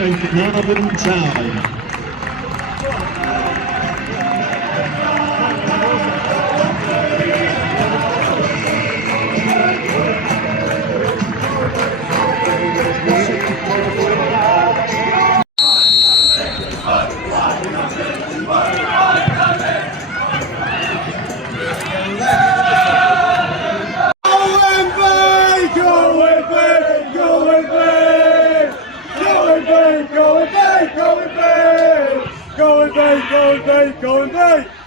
en Knabenzahl. Go away!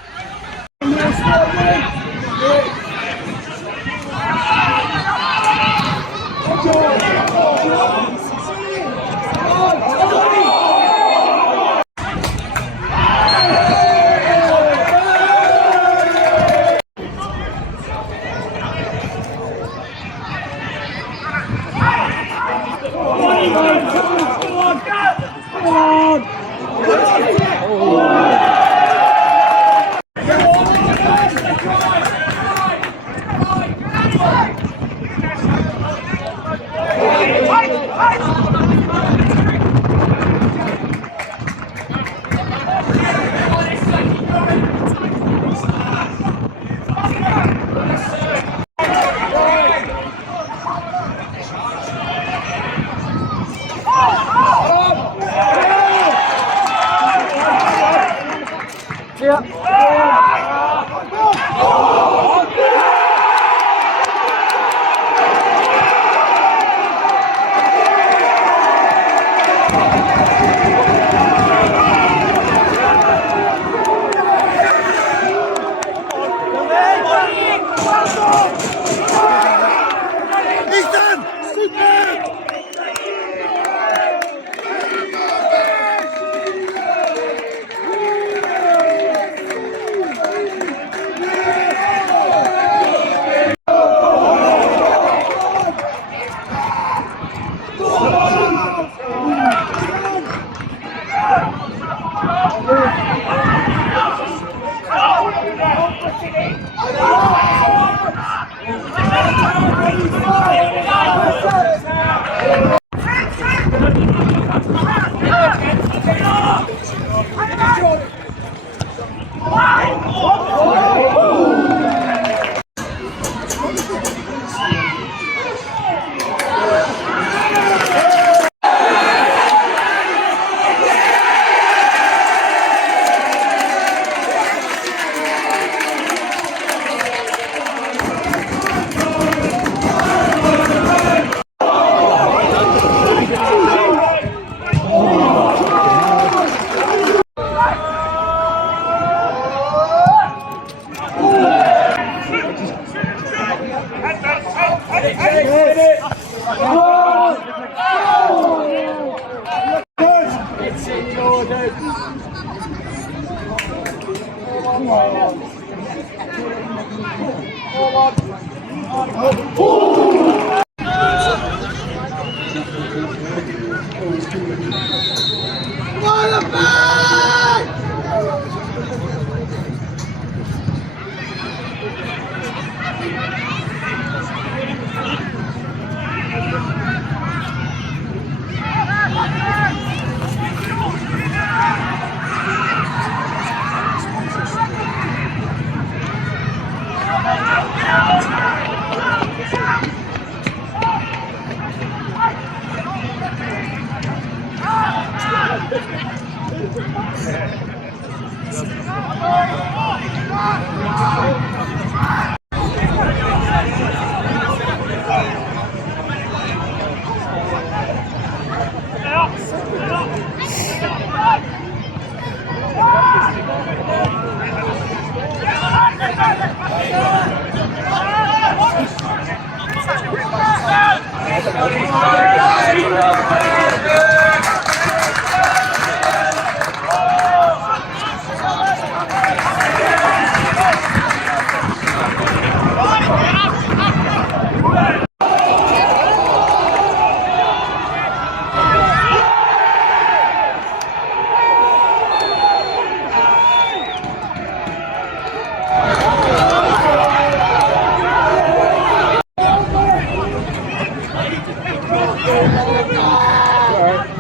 All right.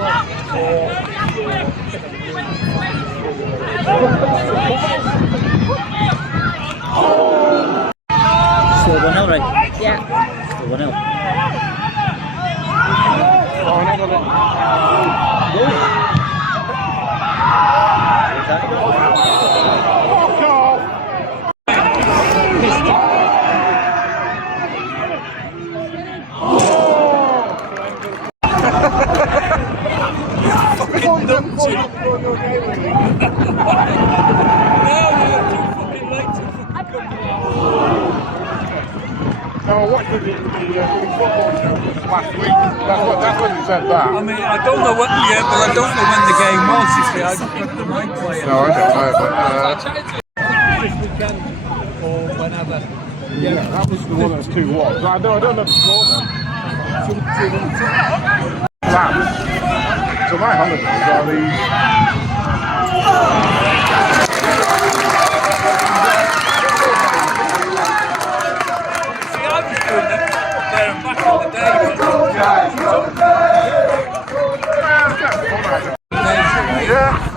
1-0. No, I watched the football show last week. That's when you said that. I mean, I don't know what, yeah, but I don't know when the game was, you see. I just got the right player. No, I don't know, but This weekend or whenever. yeah, that was the one that was 2-1. I don't know the score then. So my holidays are these. See, I was doing it there back in the day. Yeah.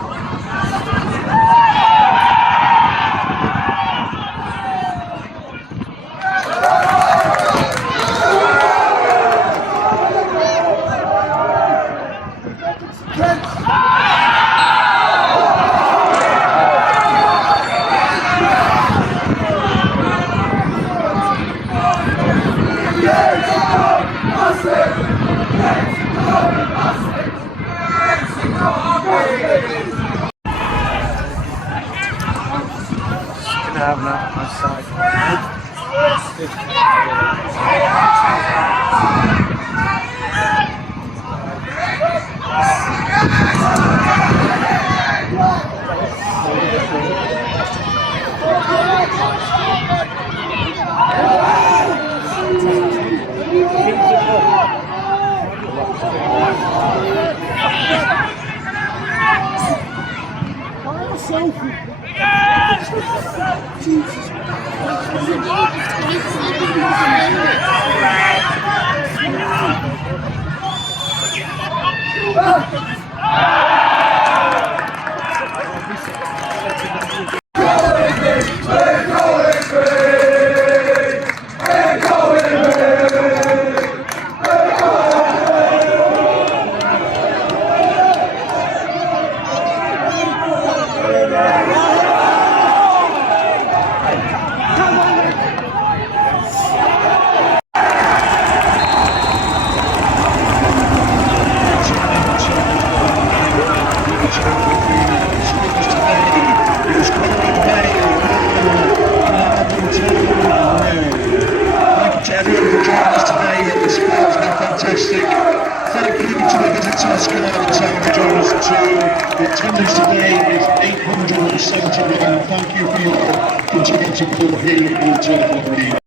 Have that outside. Fantastic. Thank you to the visitors Canada Town Jones too. The attendance today is 871. Thank you for your continued support here at Waterford.